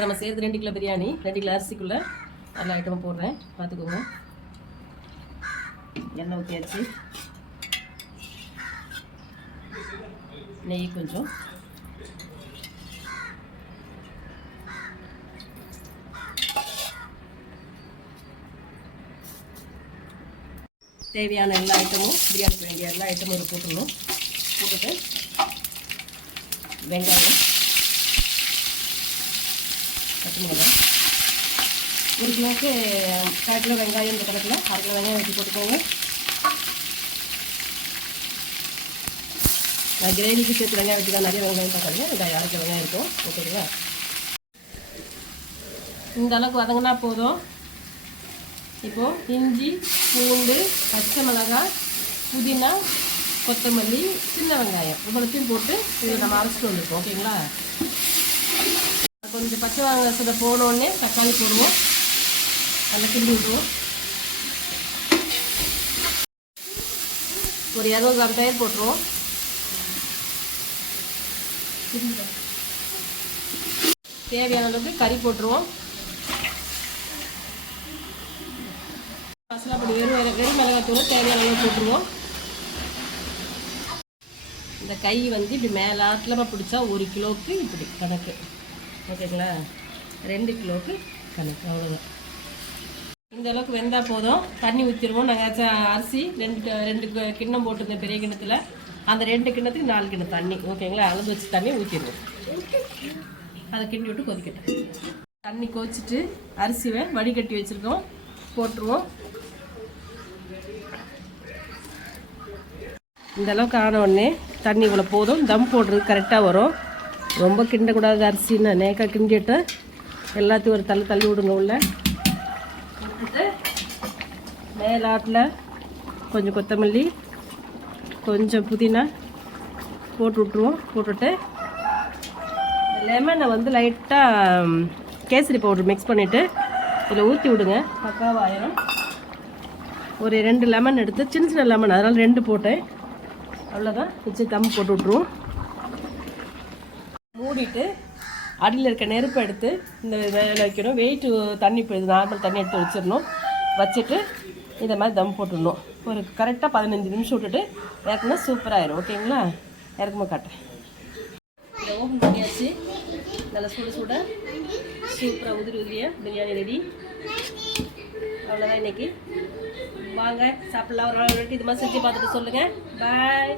நம்ம செய்கிறது 2 kilo biryani. 2 kilo அரிசிக்குள்ளே எல்லா ஐட்டமும் போடுறேன், பார்த்துக்கோங்க. எண்ணெய் ஊற்றியாச்சு, நெய் கொஞ்சம், தேவையான எல்லா ஐட்டமும், பிரியாணிக்கு வேண்டிய எல்லா ஐட்டமும் போட்டுடணும். போட்டுட்டு வெங்காயம், பச்சை மிளகாய், 1 கிலோவுக்கு 1/4 கிலோ வெங்காயம் இந்த கணக்கில் 1/2 கிலோ வெங்காயம் வெட்டி போட்டுக்கோங்க. நான் கிரேவிக்கு சேர்த்து வெங்காயம் வெட்டிக்கலாம், நிறைய வெங்காயம் பார்க்காதீங்க, வெங்காயம் 1/2 கிலோ வெங்காயம் இருக்கும். ஓகேங்களா, இந்த அளவுக்கு வதங்கினா போதும். இப்போது இஞ்சி, பூண்டு, பச்சை மிளகாய், புதினா, கொத்தமல்லி, சின்ன வெங்காயம் இவ்வளோத்தையும் போட்டு இதை நம்ம அரைச்சிட்டு வந்துருக்கோம். ஓகேங்களா, கொஞ்சம் பச்சை வாசனை போனோடனே தக்காளி போடுவோம், நல்லா கிண்டி விடுவோம். ஒரு 200 கிராம் தயிர் போட்டுருவோம். தேவையான அளவுக்கு கறி போட்டுருவோம். மசாலா பொடி வெறும் மிளகாத்தூள் தேவையான அளவு போட்டுருவோம். இந்த கை இப்படி மேலாட்டமாக பிடிச்சா 1 கிலோவுக்கு இப்படி கணக்கு. ஓகேங்களா, 2 கிலோவுக்கு கணக்கு, அவ்வளோதான். இந்த அளவுக்கு வெந்தால் போதும். தண்ணி ஊற்றிடுவோம். நாங்கள் அரிசி 2 கிண்ணம் போட்டுருந்தேன் பெரிய கிண்ணத்தில். அந்த 2 கிண்ணத்துக்கு 4 கிண்ணம் தண்ணி. ஓகேங்களா, அளந்து வச்சு தண்ணி ஊற்றிடுவோம். அதை கிண்டி விட்டு கொதிக்கட்டும். தண்ணி கொதிச்சுட்டு அரிசியை வடிகட்டி வச்சுருக்கோம், போட்டுருவோம். இந்த அளவுக்கு ஆன உடனே தண்ணி இவ்வளோ போதும். தம் போடுறது கரெக்டாக வரும். ரொம்ப கிண்டக்கூடாது. அரிசின்னு நேக்காக கிண்டிட்டு எல்லாத்தையும் ஒரு தள்ளி விடுங்க உள்ள. விட்டுட்டு மேலாட்டில் கொஞ்சம் கொத்தமல்லி, கொஞ்சம் புதினா போட்டு விட்ருவோம். போட்டுட்டு லெமனை லைட்டாக கேசரி பவுடர் மிக்ஸ் பண்ணிவிட்டு இதில் ஊற்றி விடுங்க. பக்காவாயிரும். ஒரு 2 லெமன் எடுத்து, சின்ன சின்ன லெமன், அதனால் 2 போட்டேன். அவ்வளோதான். வச்சு தம் போட்டு விட்ருவோம். மூடிட்டு அடியில் இருக்க நெருப்பை எடுத்து இந்த வேலை வைக்கணும். வெயிட்டு தண்ணி, இப்போ இது நார்மல் தண்ணி எடுத்து வச்சிடணும். வச்சுட்டு இதை மாதிரி தம் போட்டுடணும். ஒரு கரெக்டாக 15 நிமிஷம் விட்டுட்டு இறக்குனா சூப்பராகிடும். ஓகேங்களா, இறக்குமா காட்டுறேன். இதை ஓப்பன் பண்ணியாச்சு. நல்லா சுட சூப்பராக உதிரியாக பிரியாணி ரெடி. அவ்வளோதான் இன்றைக்கி. வாங்க சாப்பிட்லாம். ஒரு நாள் இது மாதிரி செஞ்சு பார்த்துட்டு சொல்லுங்கள். பாய்.